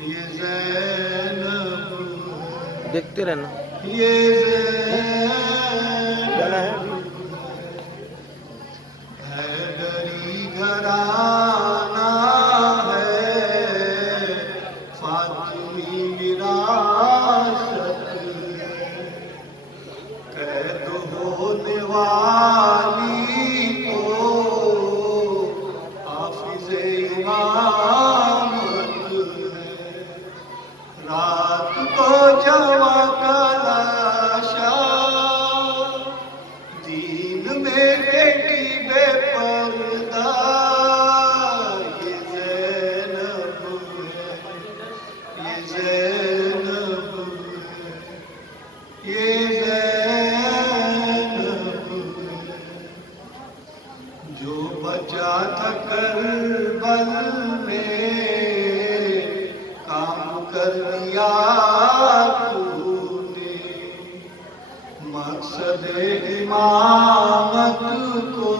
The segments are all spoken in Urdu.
یہ زینب دیکھتے رہنا یہ جانا ہے زینب حیدری گھرانہ ہے فاطمی وراثت قید ہونے والی تو حافظ امامت ہے رات کو جواں کا لاشا دین میں بیٹی بے پردہ یہ زینب ہے یہ زینب ہے یہ زینب ہے جو بچا تھا کربل میں کام کر دیا تو نے مقصد امامت کو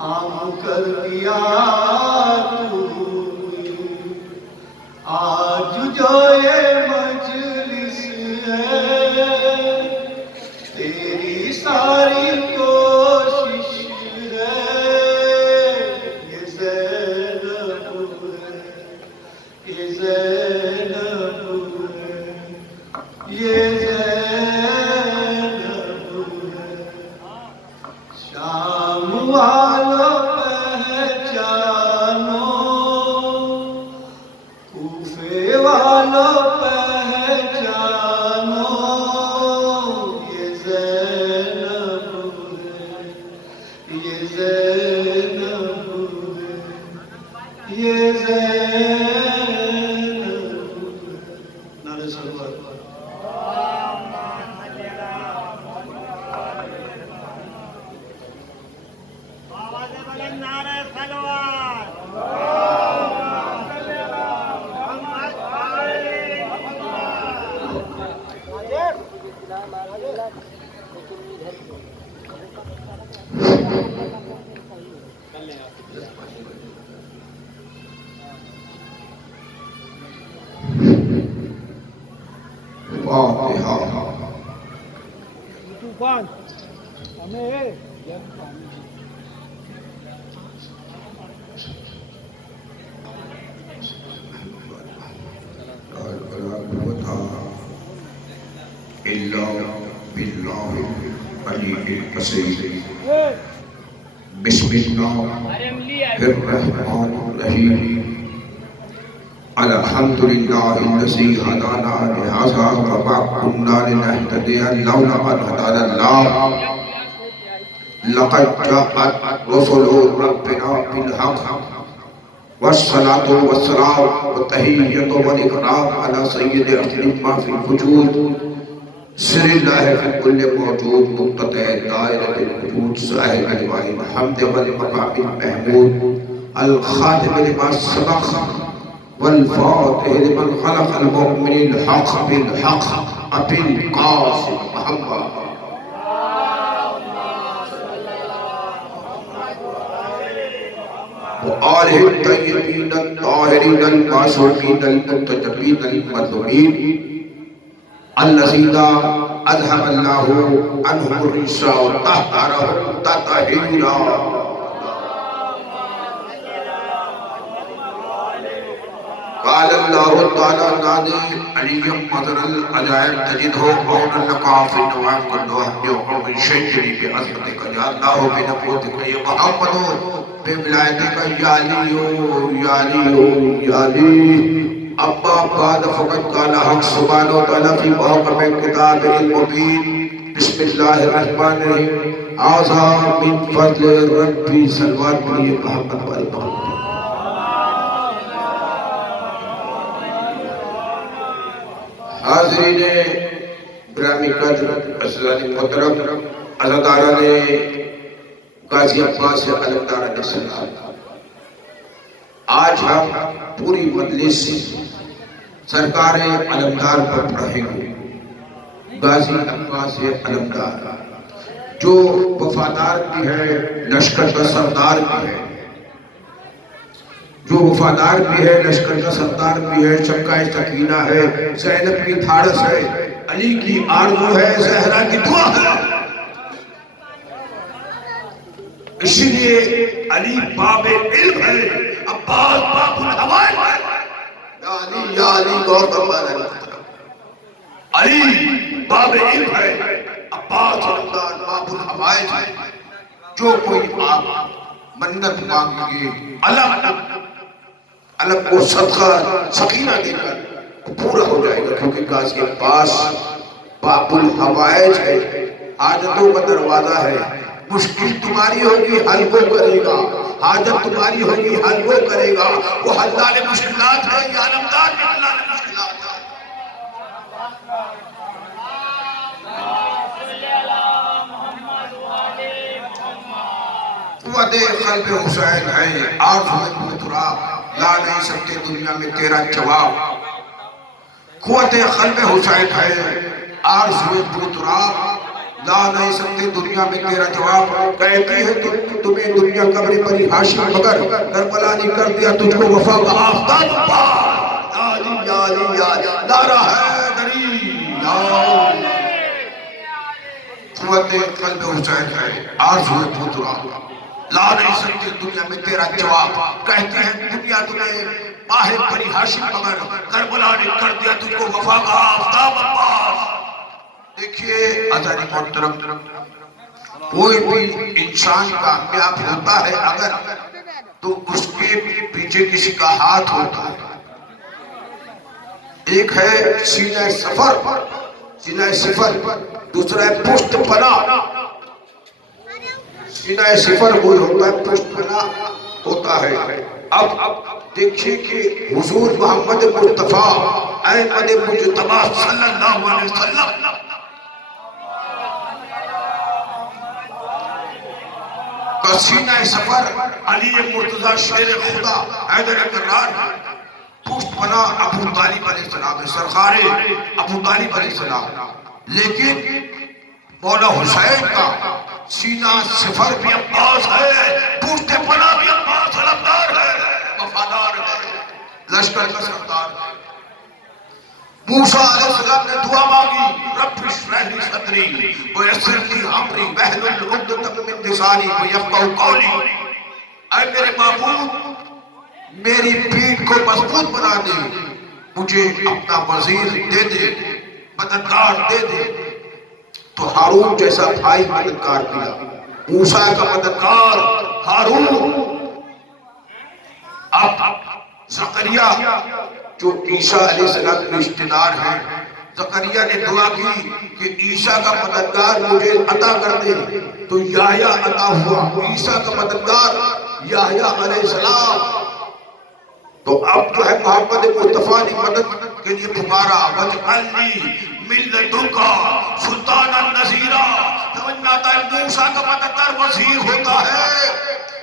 عام کر دیا تو نے آج جو یہ مجلس ہے تیری ساری کوشش ہے یہ زینب ہے یہ زینب ہے یہ زینب ہے شام والوں پہچانو کوفے والوں پہچانو یہ زینب ہے یہ زینب ہے یہ زینب ہے نعرہ سلوات فاتحہ طوفان ہمیں ہے لا قوة إلا بالله العلي العظيم بسم الله الرحمن الرحيم الحمد لله الذي هدانا لهذا وما كنا لنهتدي لولا أن هدانا الله لقد جاءت رسل ربنا بالحق والصلاة والسلام والتحية والإكرام على سيد أسلم ما في الوجود سر الله في كل موجود مقتطع دائرة الوجود صاحب أجمعين الحمد والمقام المحمود الخاتم لما سبق والفاتح لمن خلق المؤمن الحق بالحق أبي القاسم محمد وآله الطيبين الطاهرين المعصومين المنتجبين المظلومين الذين أذهب الله عنهم الرجس وطهرهم تطهيرا قال الله تعالى نادي علي مطر العجائب تجده عونا لك في نوام كله يوم من شجري بعظمتك يا الله بنبوتك يا محمد بولایتک یا علی یا علی یا علی اما بعد فقط قال حق سبحانہ وتعالی فی محکم کتاب المبین بسم اللہ الرحمن الرحیم آذا من فضل ربی صلوات بنی محمد والی محمد حاضرین گرامی قدر اسلامی محترم عزادارہ نے قاضی عباس علمدار علیہ السلام آج ہم پوری مجلس سرکار علمدار پر پڑھیں گے قاضی عباس علمدار جو وفادار بھی ہے لشکر کا سردار بھی ہے جو وفادار بھی ہے، لشکر کا سردار بھی ہے، شبکہ سکینہ ہے، زینب کی دھاڑس ہے، علی کی آرزو ہے، زہرا کی دعا ہے۔ اسی لیے علی باب علم ہے، عباس باب الحوائج ہے۔ یا علی غور فرمانا ہے۔ علی باب علم ہے، عباس رمضان باب الحوائج ہے۔ جو کوئی آپ منت مانگے علم کو صدقہ سکینہ دے کر پورا ہو جائے گا، کیونکہ غازی عباس باب الحوائج ہے، حاجتوں کا دروازہ ہے۔ مشکل تمہاری ہوگی حل وہ کرے گا، حاجت تمہاری ہوگی حل وہ کرے گا۔ وہ حلال مشکلات ہے، یا علمدار بھی حلال مشکلات ہے۔ قوت قلب حسین ہے، آرزو تراب، لا نہیں سکتے دنیا میں تیرا جواب۔ قوت قلب حسین ہے، آرزو تراب، لا نہیں سکتے دنیا میں تیرا جواب۔ کہتی ہے تمہیں دنیا قبر بنی ہاشم، مگر کربلا نے کر دیا تجھ کو وفا کا آفتاب پار۔ یا علی یا علی یا علی، نعرہ حیدری یا علی۔ قوت قلب حسین ہے، آرزو تراب، لا نہیں سکتے دنیا میں تیرا جواب۔ کہتے ہیں دنیا تمہیں ماہ بنی ہاشم، مگر کربلا نے کر دیا تجھ کو وفا کا آفتاب عباس۔ دیکھیے عزیز محترم، کوئی بھی انسان کامیاب ہوتا ہے اگر تو اس کے پیچھے کسی کا ہاتھ ہوتا ہے۔ ایک ہے سینہ صفر، دوسرا ہے پشت پناہ۔ سینہ صفر کوئی ہوتا ہے، پشت پناہ ہوتا ہے۔ اب دیکھیے کہ حضور محمد مصطفیٰ احمد مجتبیٰ صلی اللہ علیہ وسلم کا سینہ صفر علی مرتضی شیر خدا حیدر کرار ہے، پشت پناہ ابو طالب علیہ السلام ہے، سرکار ابو طالب علیہ السلام۔ لیکن مولا حسین کا سینہ صفر بھی عباس ہے، پشت پناہ بھی عباس، علمدار ہے، وفادار ہے، لشکر کا سردار ہے۔ موسیٰ علیہ السلام نے دعا مانگی، رب اشرح لی صدری ویسر لی امری واحلل عقدۃ من لسانی یفقہوا قولی۔ اے میرے معبود، میری پیٹھ کو مضبوط بنا دے، مجھے اپنا وزیر دے دے، مددگار دے دے۔ تو ہارون جیسا بھائی مددگار دیا، موسیٰ کا مددگار ہارون۔ اب زکریا جو عیسیٰ علیہ السلام کے رشتہ دار ہیں، زکریا نے دعا کی کہ عیسیٰ کا مددگار مجھے عطا کر دے، تو یحییٰ عطا ہوا، عیسیٰ کا مددگار یحییٰ علیہ السلام۔ تو اب جو ہے محمد مصطفیٰ نے مدد کے لیے پکارا، وَاجْعَلْنِی مِن لَدُنْکَ سُلْطَانًا نَصِیرًا۔ سمجھنا ہے موسیٰ کا مددگار وزیر ہوتا ہے،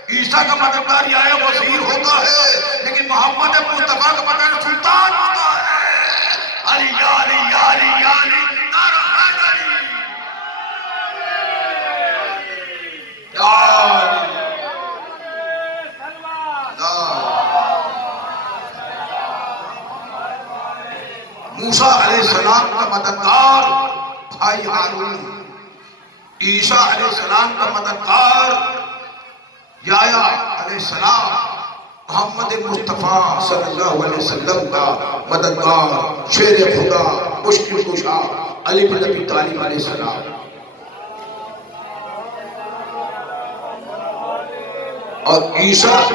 عیسیٰ کا مددگار یحییٰ وزیر ہوتا ہے، لیکن محمد مصطفیٰ کا مددگار سلطان ہوتا ہے۔ علی یا علی یا علی یا علی، نعرہ حیدری یا علی۔ موسیٰ علیہ السلام کا مددگار بھائی ہارون، عیسیٰ علیہ السلام کا مددگار یحییٰ علیہ السلام، محمد مصطفیٰ صلی اللہ علیہ وسلم کا مددگار شیر خدا مشکل کشا علی بن ابی طالب علیہ السلام۔ اور عیسیٰ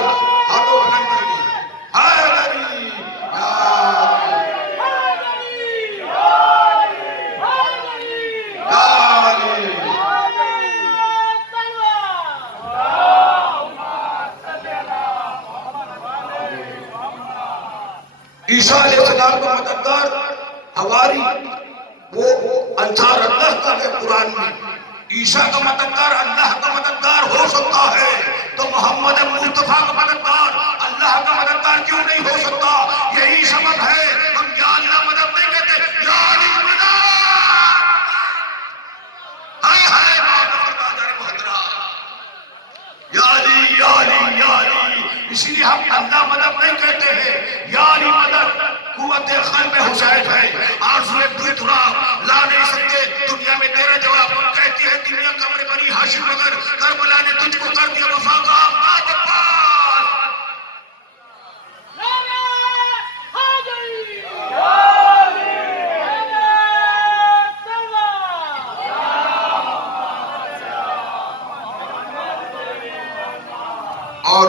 عیسیٰ علیہ السلام کا مددگار حواری، وہ انصار اللہ کا ہے قرآن میں۔ عیسیٰ کا مددگار اللہ کا مددگار ہو سکتا ہے تو محمد مصطفیٰ کا مددگار اللہ کا مددگار کیوں نہیں ہو سکتا؟ یہی سبب ہے ہم یا اللہ مدد نہیں کہتے، یا علی مدد۔ ہائے ہائے محترم، یا علی یا علی یا علی، اسی لیے ہم اللہ مدد نہیں قلب حسین ہے، آرزو دوترا لا نہیں سکتے دنیا میں تیرا جواب. کہتی ہے دنیا قمر بنی ہاشم مگر کربلا نے تجھ کو کر دیا وفا کا آفتاب عباس. اور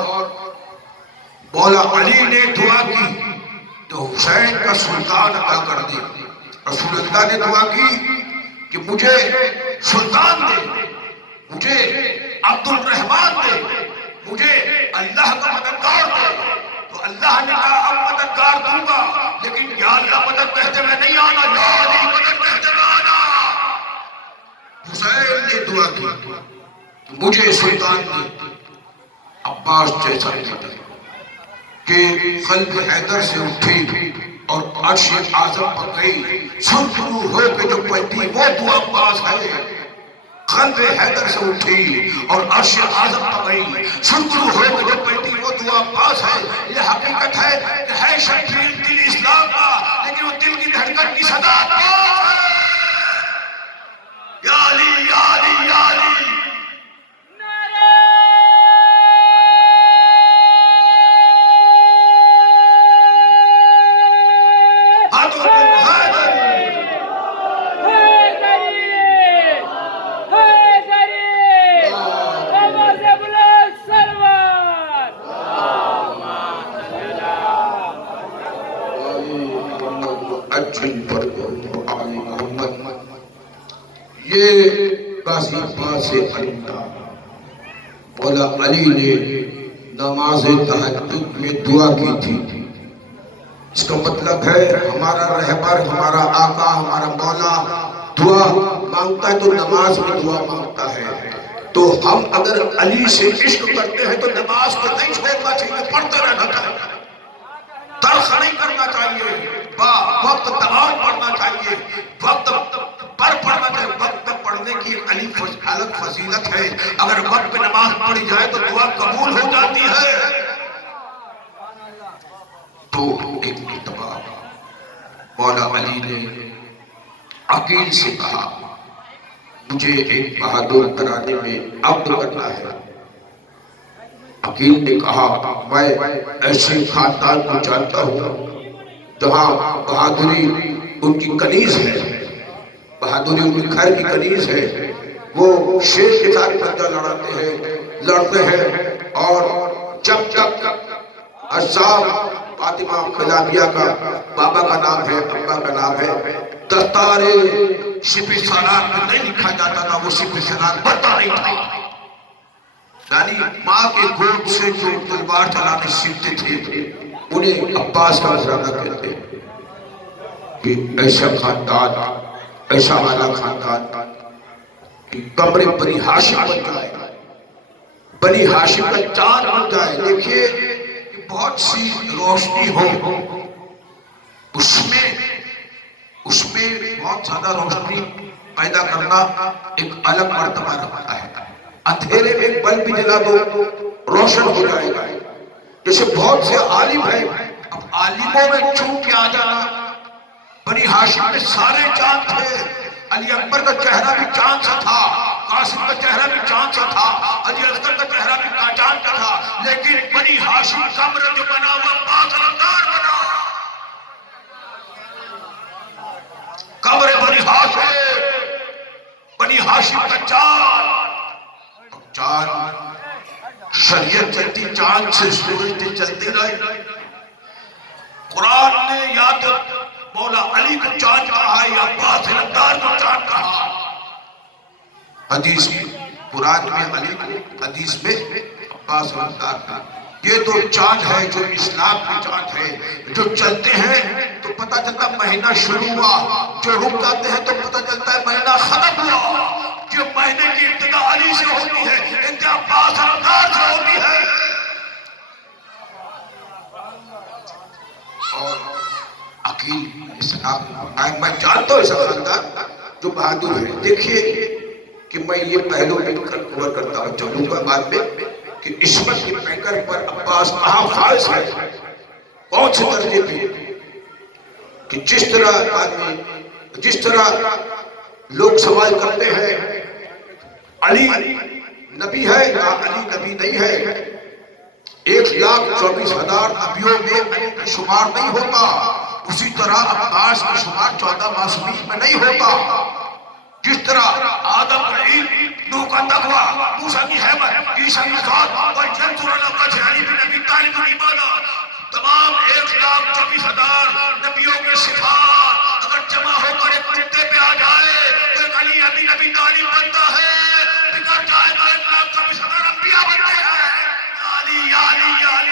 مولا علی نے دعا کی تو حسین کا سلطان عطا کر دیا. رسول اللہ نے دعا کی کہ مجھے سلطان دے، مجھے عبد الرحمن دے، مجھے اللہ کا مددگار دے. تو اللہ نے کہا اب مددگار دوں گا، لیکن یا اللہ مدد کہتے میں نہیں آنا، یا علی مدد کہتے میں آنا. حسین نے دعا کی کہ مجھے سلطان دے. عباس جیسا نہیں کہ قلب حیدر سے اٹھی اور عرش اعظم پر گئی، سرخرو ہو کے جو پڑھتی وہ دعا عباس ہے. قلب حیدر سے اٹھی اور عرش اعظم پر گئی، سرخرو ہو کے جو پڑھتی وہ دعا عباس ہے. یہ حقیقت ہے کہ ہے شمشیر دل اسلام کا، لیکن وہ دل کی دھڑکن کی صدا عباس ہے. یا علی یا علی یا علی. یہ غازی عباس سے علمدار مولا علی نے نماز تہجد میں دعا کی تھی. اس کا مطلب ہے ہمارا رہبر، ہمارا آقا، ہمارا مولا دعا مانگتا ہے تو نماز میں دعا مانگتا ہے. تو ہم اگر علی سے عشق کرتے ہیں تو نماز کو نہیں چھوڑنا چاہیے، پڑھتے رہنا چاہیے، تلخ نہیں کرنا چاہیے، وقت تمام پڑھنا چاہیے، وقت پر پڑھنا چاہیے. وقت پڑھنے کی علی الگ فضیلت ہے. اگر وقت پہ نماز پڑھی جائے تو دعا قبول ہو جاتی ہے. تو ایک مرتبہ مولا علی نے عقیل سے کہا مجھے ایک بہادر ترانے میں عبد کرنا ہے. عقیل نے کہا میں ایسے خاندان کو جانتا ہوں جہاں بہادری ان کی کنیز ہے، بہادری ان کے گھر کی کنیز ہے. وہ شیر کے ساتھ پنجہ لڑتے ہیں اور جب تک عصام فاطمہ خلابیہ کا بابا کا نام ہے، ابا کا نام ہے، دستار شبِ سالار میں نہیں لکھا جاتا تھا، وہ شبِ سالار بنتا نہیں تھا. یعنی ماں کے گود سے جو تلوار چلانے سیکھتے تھے انہیں عباس کا گھرانہ کہتے ہیں. کہ ایسا خاندان، ایسا والا خاندان کہ قمر بنی ہاشم بن جائے، بنی ہاشم کا چاند بن جائے. دیکھیے کہ بہت سی روشنی ہو، اس میں بہت زیادہ روشنی پیدا کرنا ایک الگ مرتبہ رکھتا ہے. اندھیرے میں ایک بلب بھی جلا دو روشن ہو جائے گا. جیسے بہت سے عالم ہیں، اب عالموں میں چون کے آ جانا. بنی ہاشم میں سارے چاند تھے، علی اکبر کا چہرہ بھی چاند سا تھا، قاسم کا چہرہ بھی چاند سا تھا، علی اصغر کا چہرہ بھی چاند کا تھا، لیکن بنی ہاشم قمر جو بنا وہ عباس علمدار بنا. قمر بنی ہاشم کا چاند شریعت چلتی چاند سے، سورج سے چلتی رہی. قرآن نے یا تو مولا علی کو چاند کہا ہے یا عباس علمدار کو چاند کہا. حدیث قرآن میں علی کو، حدیث میں عباس علمدار کا. یہ تو چاند ہے جو اسلام کی چاند ہے. جو چلتے ہیں تو پتہ چلتا مہینہ شروع ہوا، جو رک جاتے ہیں تو پتہ چلتا ہے مہینہ ختم ہوا. جو مہینے کی ابتدا علی سے ہوتی ہے، انتہا عباس علمدار سے ہوتی ہے. اور عقیل اسلام میں جانتا ہوں ایسا خاندان جو بہادر ہے. دیکھیے کہ میں یہ پہلو کور کرتا ہوں، چلوں گا بعد میں کہ عصمت کے پیکر پر عباس کہاں فائز ہے، کون سے درجے پہ. کہ جس طرح لوگ سوال کرتے ہیں علی نبی ہے یا علی نبی نہیں ہے، 1,24,000 نبیوں میں علی کا شمار نہیں ہوتا، اسی طرح عباس کا شمار 14 معصومین میں نہیں ہوتا۔ جس طرح آدم کا علم، نوح کا تقویٰ، موسیٰ کی حیبت، عیسیٰ کی ذات اور جنسور اللہ کا علی بن ابی طالب کی عبادت، تمام 1,24,000 نبیوں کے صفات اگر جمع ہو کر ایک نقطے پہ آ جائے تو ایک علی بن ابی طالب بنتا ہے، بگڑ جائے تو 1,24,000 انبیاء بنتے ہیں۔ علی یا علی یا علی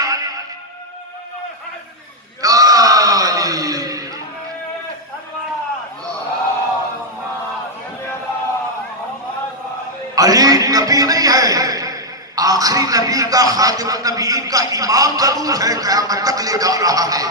یا علی۔ علی نبی نہیں ہے، آخری نبی کا خاتم النبیین کا امام ضرور ہے، قیامت تک لے جا رہا ہے۔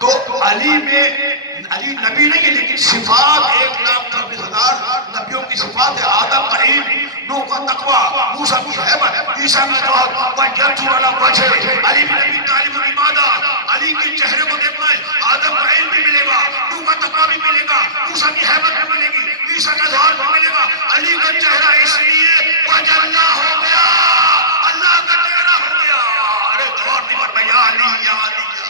تو علی نبی نہیں ہے، لیکن صفات 1,24,000 نبیوں کی صفات ہے۔ آدم کا علم، نوح کا تقویٰ، موسیٰ کی حیبت، عیسیٰ کی ذات، وَيَنْصُرَ عَلَى وَجْهِهِ، علی بن ابی طالب کی عبادت۔ علی کے چہرے کو دیکھنا ہے، آدم کا علم بھی ملے گا، نوح کا تقویٰ بھی ملے گا، موسیٰ کی حیبت بھی ملے گی، عیسیٰ کا ذات بھی ملے گا۔ علی کا چہرہ اس لیے وجلہ ہو گیا، اللہ کا چہرہ ہو گیا۔ ارے دور نہیں بڑھتا، یا علی یا علی یا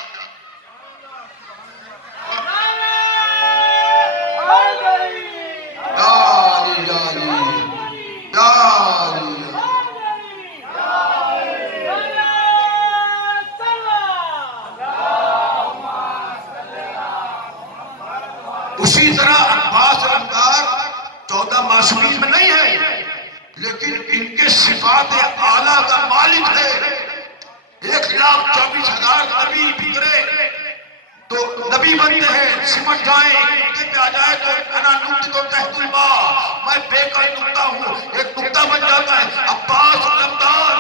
اسی طرح عباس علمدار 14 معصومین میں نہیں ہے، لیکن ان کے صفات اعلیٰ کا مالک ہے۔ 1,24,000 نبی بگڑے تو نبی بنتے ہیں، سمجھ جائیں، نقطے پہ آ جائے تو انا نقطہ تحت الماء، میں بے قید نقطہ ہوں، ایک نقطہ بن جاتا ہے۔ عباس علمدار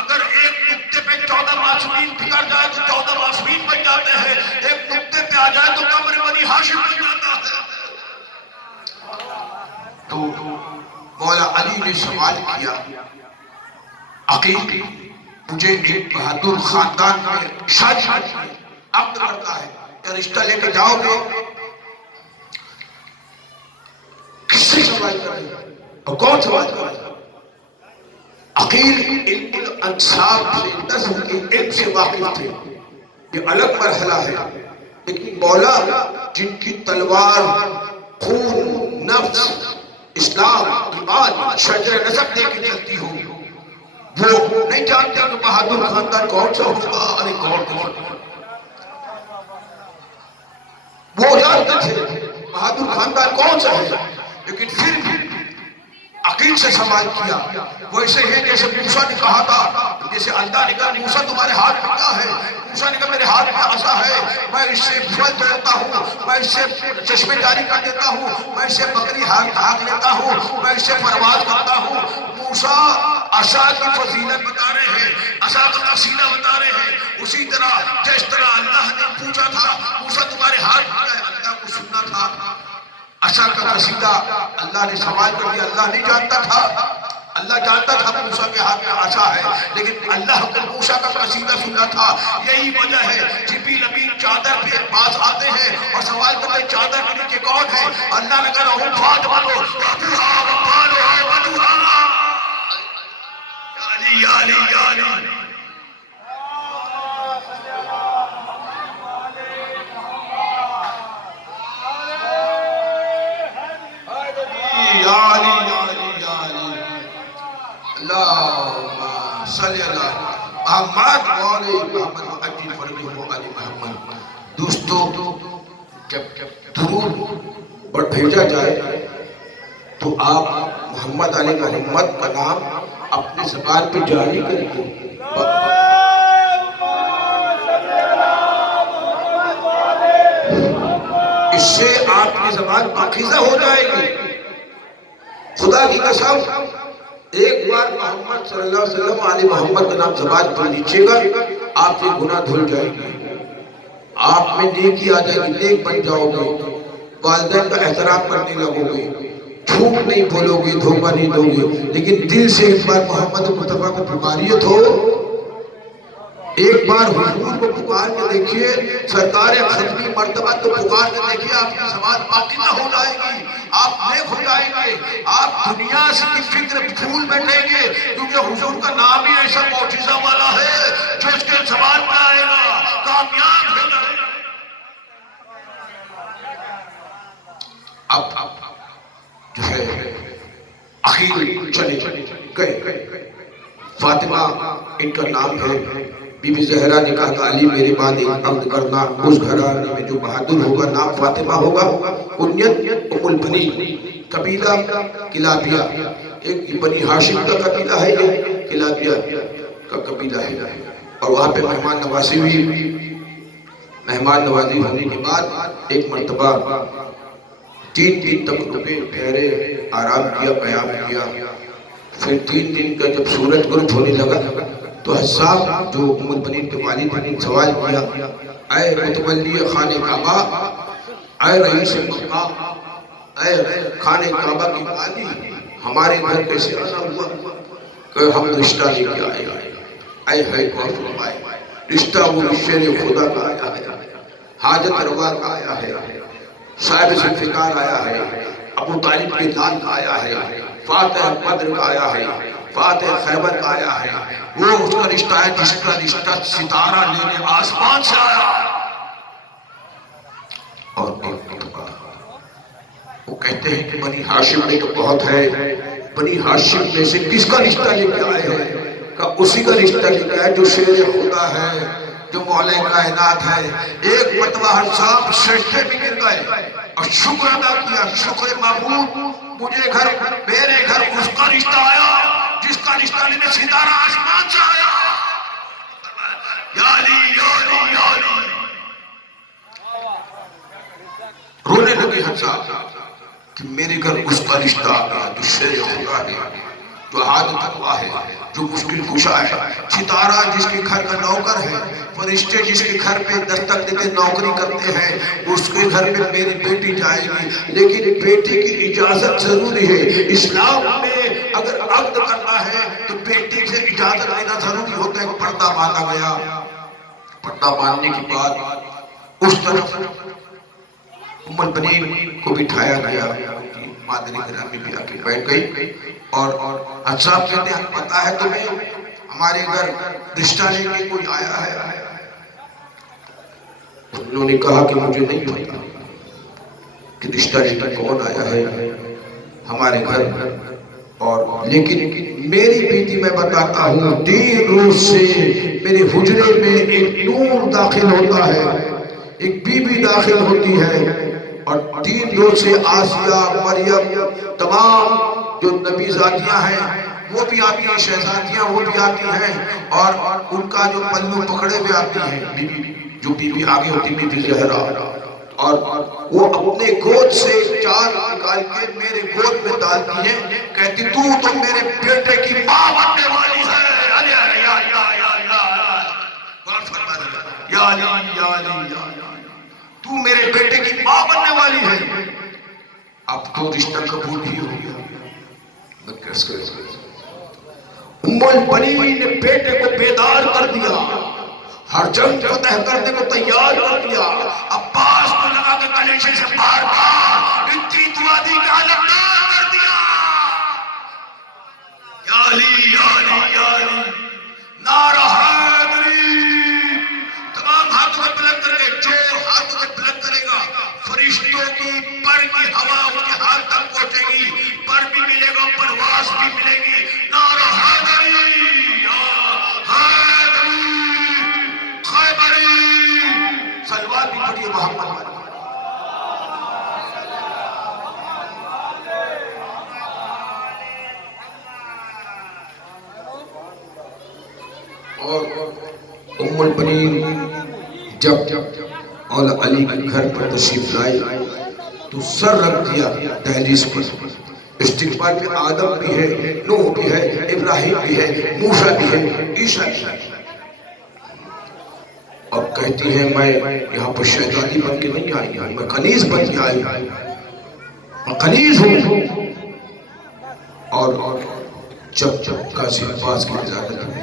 اگر ایک نقطے پہ 14 معصومین بگڑ جائے تو 14 معصومین بن جاتے ہیں، ایک نقطے پہ آ جائے تو قمر بنی ہاشم بن جاتا ہے۔ تو مولا علی نے سوال کیا، عقیل مجھے ایک بہادر خاندان میں شادی عقد کرتا ہے، یا رشتہ لے کے جاؤ گے؟ کس سے سوال کریں اور کون سوال کریں؟ عقیل علم الانساب سے، نظم کے علم سے واقف تھے، یہ الگ مرحلہ ہے، لیکن مولا جن کی تلوار خون، نفس، اسلام، ایمان، شجر نسب دے کے چلتی ہو، وہ نہیں جانتے کہ بہادر خاندان کون سا ہوگا، ارے کون وہ جانتے تھے بہادر خاندان کون سا ہے، لیکن پھر بھی عقیل سے سوال کیا۔ وہ ایسے ہیں جیسے موسیٰ نے کہا تھا، جیسے اللہ نے کہا موسیٰ تمہارے ہاتھ میں کیا ہے؟ موسیٰ نے کہا میرے ہاتھ میں عصا ہے، میں اس سے پھل توڑتا ہوں، میں اس سے چشمے جاری کر دیتا ہوں، میں اس سے بکری ہاک لیتا ہوں، میں اس سے پرواز کرتا ہوں۔ موسیٰ عصا کی فضیلت بتا رہے ہیں، عصا کا قصیدہ بتا رہے ہیں، اسی طرح جس طرح اللہ نے پوچھا تھا موسیٰ تمہارے ہاتھ میں کیا ہے، اللہ کو سننا تھا۔ عصا کا قصیدہ اللہ نے سوال کر دیا، اللہ نہیں جانتا تھا، اللہ جانتا تھا موسیٰ کے ہاتھ میں عصا ہے، لیکن اللہ کو موسیٰ کا قصیدہ سننا تھا۔ یہی وجہ ہے جبریل امین چادر پہ پاس آتے ہیں اور سوال کرتے ہیں چادر کے نیچے کون ہے؟ اللہ نے کہا ہم فاطمہ تو ابوہا وبالہا وبنوہا، یا علی یا علی یا علی اللہم صلی اللہ محمد مولی محمد وعجل فرجہ علی محمد۔ دوستو، جب درود اور بھیجا جائے تو آپ محمد علی محمد کا نام اپنے زبان پہ جاری کریں، اس سے آپ کی زبان پاکیزہ ہو جائے گی۔ خدا کی قسم، ایک بار محمد صلی اللہ علیہ وسلم علی محمد کا نام زبان پر لیجئے گا، آپ کے گناہ دھل جائے گی، آپ میں نیکی آ جائے گی، نیک بن جاؤ گے، والدین کا احترام کرنے لگو گے، جھوٹ نہیں بولو گے، دھوکہ نہیں دو گے۔ لیکن دل سے ایک بار محمد مصطفیٰ کو پکاریت ہو، ایک بار حضور کو پکار کے دیکھیے، سرکار ختمی مرتبہ تو پکار کے دیکھیے، آپ کی زبان پاکیزہ ہو جائے گی، آپ نیک ہو جائیں گے، آپ دنیا سے کی فکر بھول بیٹھیں گے، کیونکہ حضور کا نام ہی ایسا معجزہ والا ہے جو اس کے زبان پہ آئے گا کامیاب ہو جائے گا۔ اب جو ہے اخیر چلے گئے، فاطمہ ان کا نام ہے، بی بی زہرا نے کہا کہ علی میرے بعد ایک عقد کرنا، اس گھرانے میں جو بہادر ہوگا نام فاطمہ ہوگا، کنیت ام البنین، قبیلہ کلابیہ، ایک بنی ہاشم کا قبیلہ ہے، یہ کلابیہ کا قبیلہ ہے، اور وہاں پہ مہمان نوازی ہوئی، مہمان نوازی ہونے کے بعد ایک مرتبہ 3 دن تک رکے، ٹھہرے، آرام کیا، قیام کیا، پھر 3 دن کا جب سورج غروب ہونے لگا تو حساب جو ام البنین کے والد نے سوال کیا، اے متولی خانہ کعبہ، اے رئیس مکہ، اے خانہ کعبہ کی والی، ہمارے گھر کیسے آنا ہوا؟ کہ ہم رشتہ لے کے آئے ہیں، اے ہے غور فرمائے، رشتہ وہ شیر خدا کا آیا ہے، حاجت روا کا آیا ہے، صاحب ذوالفقار آیا ہے، ابو طالب کے لال کا آیا ہے، فاتح بدر کا آیا ہے، فاتح خیبر کا آیا ہے، وہ اس کا رشتہ ہے جس کا رشتہ ستارہ لینے آسمان سے آیا۔ اور ایک مرتبہ وہ کہتے ہیں کہ بنی ہاشم میں تو بہت ہے، بنی ہاشم میں سے کس کا رشتہ لے کے آئے ہیں؟ کہ اسی کا رشتہ لے کے آئے جو شیر خدا ہے، جو مولا کائنات ہے۔ ایک مرتبہ ہر صاحب سجدے بھی گر گئے اور شکر ادا کیا، شکر معبود مجھے گھر، میرے گھر اس کا رشتہ آیا جس کا رشتہ لینے ستارہ آسمان سے آیا۔ یا علی یا علی یا علی، رونے لگے ہر صاحب کہ میرے گھر اس کا رشتہ آ گیا جو شیر خدا ہے، جو حاجت روا ہے، جو مشکل کشا ہے، ستارہ جس کے گھر کا نوکر ہے، فرشتے جس کے گھر پہ دستک دے کے نوکری کرتے ہیں، اس کے گھر پہ میری بیٹی جائے گی، لیکن بیٹی کی اجازت ضروری ہے۔ اسلام میں اگر عقد کرنا ہے تو بیٹی سے اجازت لینا ضروری ہوتا ہے۔ پردہ باندھا گیا، پردہ باندھنے کے بعد اس طرف ام البنین کو بٹھایا گیا، مادری گرامی بھی آ کے بیٹھ گئی، اور صاحب کہتے ہیں پتا ہے تمہیں ہمارے گھر رشتہ لے کے کوئی آیا ہے؟ انہوں نے کہا کہ مجھے نہیں پتا کہ رشتہ لے کے کون آیا ہے ہمارے گھر، اور لیکن میری بیٹی میں بتاتا ہوں 3 روز سے میرے حجرے میں ایک نور داخل ہوتا ہے، ایک بی بی داخل ہوتی ہے، اور 3 روز سے آسیہ، مریم، تمام جو نبی زادیاں ہیں وہ بھی آتی ہیں، شہزادیاں وہ بھی آتی ہیں، اور ان کا جو پلو پکڑے ہوئے آتی ہیں، بی بی جو بی بی آگے ہوتی بی بی زہرا، اور وہ اپنے گود سے چار نکال کے میرے گود میں ڈالتی ہیں، کہتی تو میرے بیٹے کی ماں بننے والی ہے۔ تو میرے بیٹے کی ماں بننے والی ہے۔ اب تو رشتہ قبول ہی ہو گیا، میں کیسے ام البنین نے بیٹے کو بیدار کر دیا، ہر جنگ فتح کرنے کو تیار کر دیا، عباس کو لگا کے کلیجے سے بار بار اتنی دعا دی کہ علمدار کر دیا۔ یا علی یا علی یا علی، نعرہ حیدری، تمام ہاتھوں کو بلند کر کے، جو ہاتھوں کو بلند کرے گا فرشتوں کی پر کی ہوا اس کے ہاتھ تک پہنچے گی، پر بھی ملے گا، پرواز بھی ملے گی۔ نعرہ حیدری یا حیدری خیبری، سلوات بھی پڑھیے محمد۔ اور ام البنین جب مولا علی کے گھر پر تشریف لائی تو سر رکھ دیا دہلیز پر، استقبال میں آدم بھی ہے، نوح بھی ہے، ابراہیم بھی ہے، موسیٰ بھی ہے، عیسیٰ بھی ہے، اور کہتی ہے میں یہاں پر شہزادی بن کے نہیں آئی ہوں، میں کنیز بن کے آئی ہوں، میں کنیز ہوں۔ اور جب قاضی عباس کی اجازت ہوئی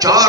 4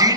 3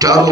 4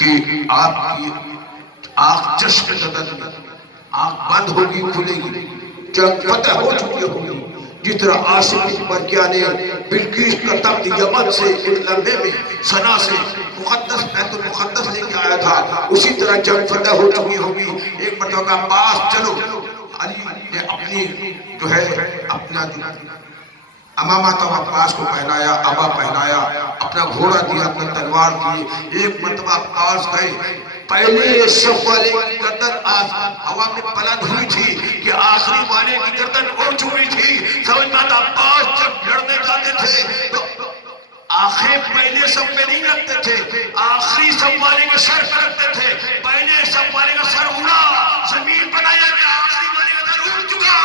کہ آپ کی آنکھ چشم زدن آنکھ بند ہوگی کھلے گی، جنگ فتح ہو چکی ہوگی. جس طرح آصف بن برکیہ نے بلقیس کا تخت یمن سے ایک لمحے میں سنا سے مقدس بیت المقدس لے کے آیا تھا، اسی طرح جنگ فتح ہو چکی ہوگی. ایک مرتبہ کا پاس چلو، علی نے اپنی جو ہے اپنا امامہ تو عباس کو پہنایا، ابا پہنایا، اپنا گھوڑا دیا، اپنا تلوار دی. ایک مرتبہ پاس گئے، پہلے صف والے کی گردن ہوا میں پلند ہوئی تھی کہ آخری والے کی گردن اٹھ چکی تھی. سمجھ میں آتا عباس جب لڑنے جاتے تھے تو آخر پہلے صف میں نہیں رکھتے تھے، آخری صف والے کے سر پر رکھتے تھے. پہلے صف والے کا سر اڑا، زمین بنایا کہ آخری والے کا سر اڑ چکا.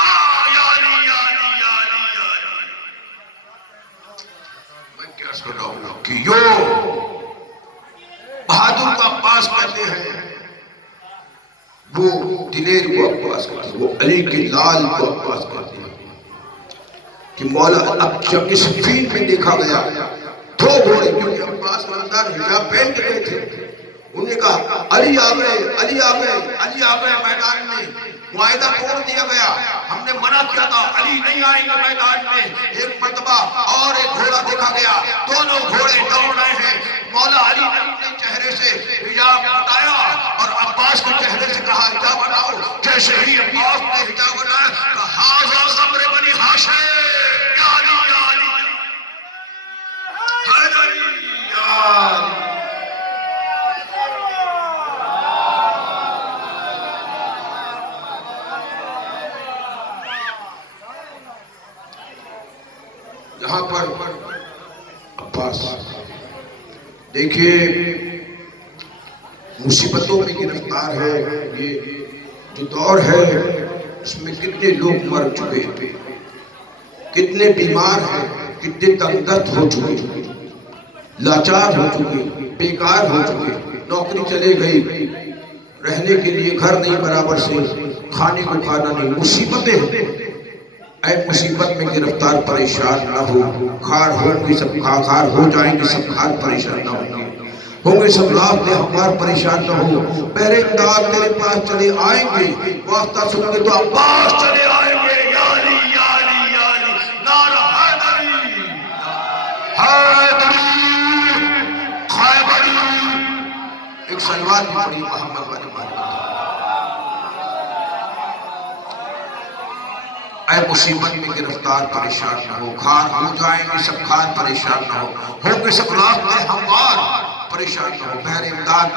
یا علی یا علی یا علی یا علی. میں کیا سن رہا ہوں کہ یو بہادر کو عباس کہتے ہیں، وہ دلیر کو عباس کہتے ہیں، وہ علی کے لال کو عباس کہتے ہیں. کہ مولا اب جب اس فیلڈ میں دیکھا گیا دو گھوڑے کیونکہ عباس مالدار حجاب پہن کے گئے تھے، انہوں نے کہا علی آ گئے، علی آ گئے، علی آ گئے. میدان میں معاہدہ توڑ دیا گیا، ہم نے منع کیا تھا علی نہیں آئیں گے میدان میں. ایک مرتبہ اور ایک گھوڑا دیکھا گیا، دونوں گھوڑے دوڑ رہے ہیں. مولا علی نے اپنے چہرے سے حجاب ہٹایا اور عباس کو چہرے سے کہا حجاب ہٹاؤ. جیسے ہی عباس نے حجاب ہٹایا کہا ہاذا غمر بنی ہاشم یا علی یا علی حیدری یا علی. یہاں پر عباس دیکھیے مصیبتوں میں گرفتار ہے. یہ جو دور ہے اس میں کتنے لوگ مر چکے ہیں، کتنے بیمار ہیں، کتنے تنگ دست ہو چکے، لاچار ہو چکے، بیکار ہو چکے. نوکری چلے گئی، رہنے کے لیے گھر نہیں برابر سے، کھانے کو کھانا نہیں. مصیبتیں اے مصیبت میں گرفتار پریشان نہ ہو. کھار ہوں گے سب کھار ہو جائیں گے، سب کھار پریشان نہ ہوں گے سب رات میں ہمار پریشان نہ ہو. پہرے امداد تیرے پاس چلے آئیں گے، واسطہ سن کے تو عباس چلے آئیں گے. یا علی یا علی یا علی نعرہ حیدری حیدری خیبری. ایک سلوات بھی پڑی محمد والی بات. اے مصیبت میں گرفتار پریشان نہ ہو. کھار ہو جائیں گے سب کھار پریشان نہ ہوں گے سب رات میں ہموار پریشان نہ ہو. بہر امداد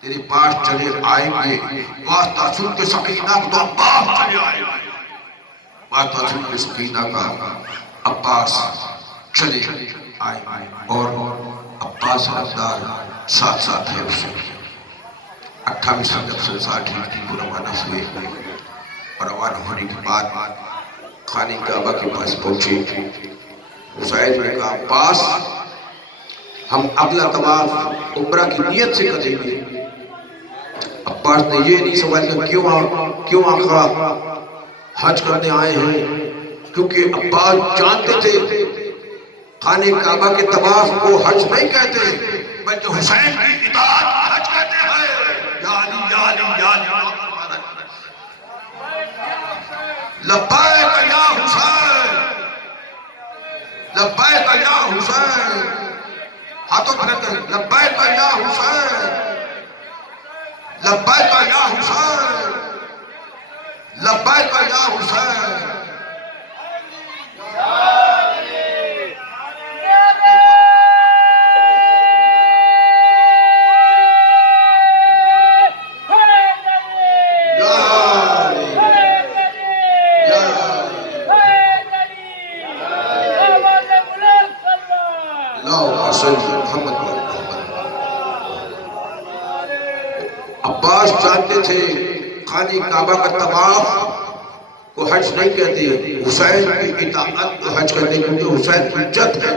تیرے پاس چلے آئیں گے، واسطہ سن کے سکینہ کو تو عباس چلے آئیں گے. واسطہ سن کے سکینہ کا عباس چلے آئیں گے. اور عباس رفتار ساتھ ساتھ ہے اسے 28 جب سے 60 کو روانہ ہوئے اور روانہ ہونے کے بعد خانہ کعبہ کے پاس پہنچے. حسین نے کہا عباس ہم اگلا طواف عمرہ کی نیت سے کریں گے. عباس نے یہ نہیں سوال کیا کیوں آقا حج کرنے آئے ہیں، کیونکہ عباس جانتے تھے خانہ کعبہ کے طواف کو حج نہیں کہتے بلکہ حسین کی اطاعت حج کہتے ہیں. یا علی یا علی یا علی لبیک یا حسین لبیک یا حسین. ہاتھوں پھیلاتے ہیں لبیک یا حسین لبیک یا حسین لبیک یا حسین. عباس جانتے تھے خانہ کعبہ کا طواف کو حج نہیں کہتے، حسین کی اطاعت کو حج کہتے، کیونکہ حسین حجت ہے،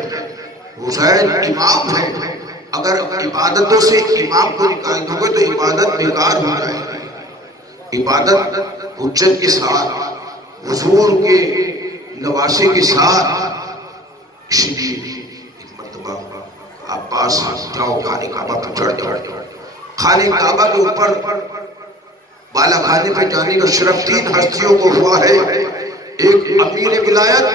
حسین امام ہے. اگر عبادتوں سے امام کو نکال دو گے تو عبادت بیکار ہو جائے گی. عبادت حجت کے ساتھ، حضور کے نواسے کے ساتھ. اس لیے ایک مرتبہ عباس جاؤ خانہ کعبہ پر چڑھ جاؤ. خانہ کعبہ کے اوپر بالا خانے پہ جانے کا شرف 3 ہستیوں کو ہوا ہے. ایک امیر ولایت،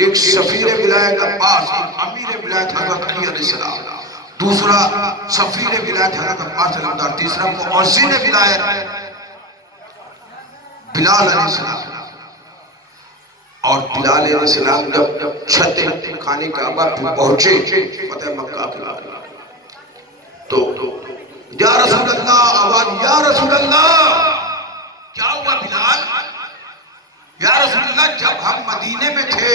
ایک سفیر ولایت عباس، ایک امیر ولایت حضرت علی علیہ السلام، دوسرا سفیر ولایت حضرت عباس علمدار، تیسرا مؤذن ولایت بلال علیہ السلام. اور بلال علیہ السلام جب چھت خانہ کعبہ پہ پہنچے فتح مکہ کے تو یا رسول اللہ آواز، یا رسول اللہ. کیا ہوا بلال؟ یا رسول اللہ جب ہم مدینے میں تھے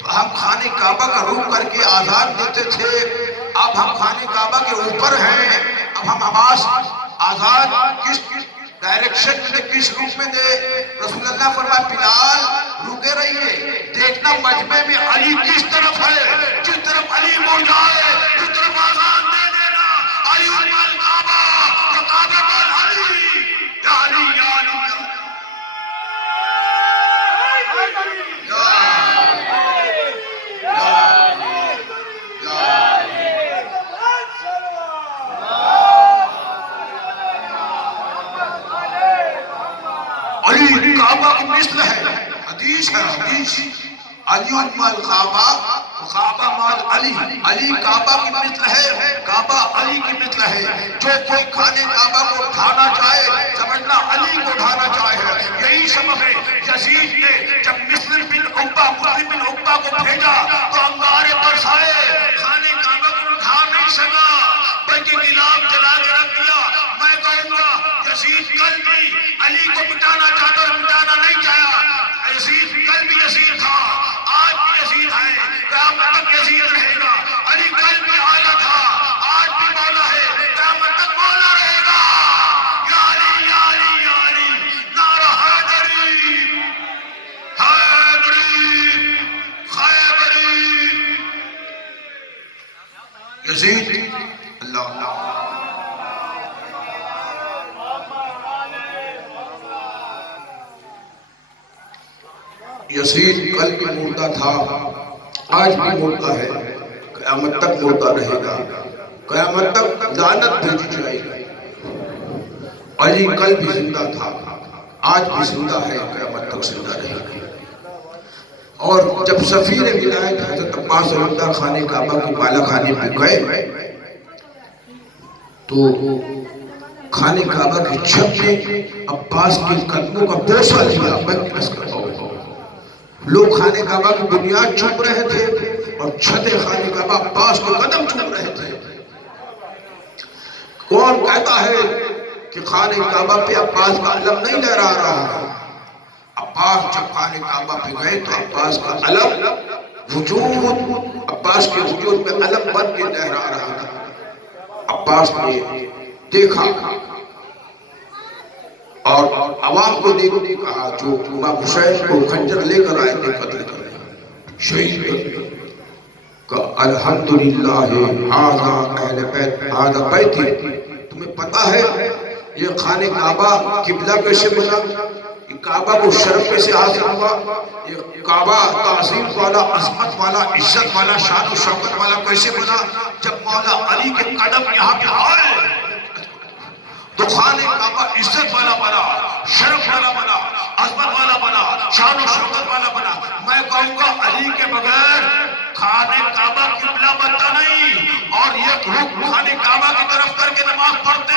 تو ہم خانہ کعبہ کا رخ کر کے آزان دیتے تھے، اب ہم خانہ کعبہ کے اوپر ہیں، اب ہم آواز آزان کس ڈائریکشن میں کس روپ میں دے؟ رسول اللہ فرمایا بلال رکے رہیے، دیکھنا مجمع میں علی کس طرف ہے، جس طرف علی مڑ جائے اس طرف آزان دے دینا. علی مال کعبہ و کعبہ مال علی، یا علی یا علی علی کعبہ کی مثل ہے. حدیث ہے، حدیث علی مال کعبہ کعبہ مال علی، علی کعبہ کی مثل ہے، کعبہ علی کی مثل ہے. جو کوئی خانہ کعبہ کو اٹھانا چاہے سمجھنا علی کو اٹھانا چاہے. یہی سبب ہے یزید نے جب مسلم بن عقبہ کو بھیجا تو انگارے برسائے، خانہ کعبہ کو اٹھا نہیں سکا بلکہ غلاف جلا کے رکھ دیا. میں کہوں گا یزید کل بھی علی کو مٹانا چاہتا اور مٹانا نہیں چاہا. یزید کل بھی یزید تھا، آج بھی یزید ہے، قیامت تک یزید رہے گا. علی کل بھی اعلیٰ تھا، آج بھی مولا ہے، قیامت تک مولا رہے گا. یا علی یا علی یا علی، نعرہ حیدری حیدری خیبری. یزید اللہ یزید کل بھی مردہ تھا، آج بھی مردہ ہے، قیامت تک مردہ رہے گا، قیامت تک لعنت بھیجی جائے گی. علی کل بھی زندہ تھا، آج بھی زندہ ہے، قیامت تک زندہ رہے گا. اور جب سفیر ولایت حضرت عباس علمدار خانہ کعبہ کی بالا خانے پہ گئے تو خانہ کعبہ کی چھت میں عباس کے قدموں کا بوسہ لیا. میں کس کرتا ہوں، لوگ خانہ کعبہ کی بنیاد چھپ رہے تھے اور چھت خانہ کعبہ عباس کے قدم چھپ رہے تھے. کون کہتا ہے کہ خانہ کعبہ پہ عباس کا علم نہیں لہرا رہا؟ عباس جب خانہ کعبہ پہ گئے تو عباس کا علم وجود، عباس کے وجود میں علم بن کے لہرا رہا تھا. عباس نے دیکھا اور عوام کو دیکھ نے کہا جو امام حسین کو خنجر لے کر آئے تھے قتل کرنے، شہید کہ الحمدللہ ھذا اہل بیت ھذا بیتی. تمہیں پتا ہے یہ خانہ کعبہ قبلہ کیسے بنا، یہ کعبہ کو شرف کیسے حاصل ہوا، یہ کعبہ تعظیم والا، عظمت والا، عزت والا، شان و شوکت والا کیسے بنا؟ جب مولا علی کے قدم یہاں پہ آئے تو خانہ کعبہ عزت والا بنا، شرف والا بنا، عظمت والا بنا، شان و شوکت والا بنا. میں کہوں گا علی کے بغیر خانہ کعبہ قبلہ بنتا نہیں. اور یہ رخ خانہ کعبہ کی طرف کر کے نماز پڑھتے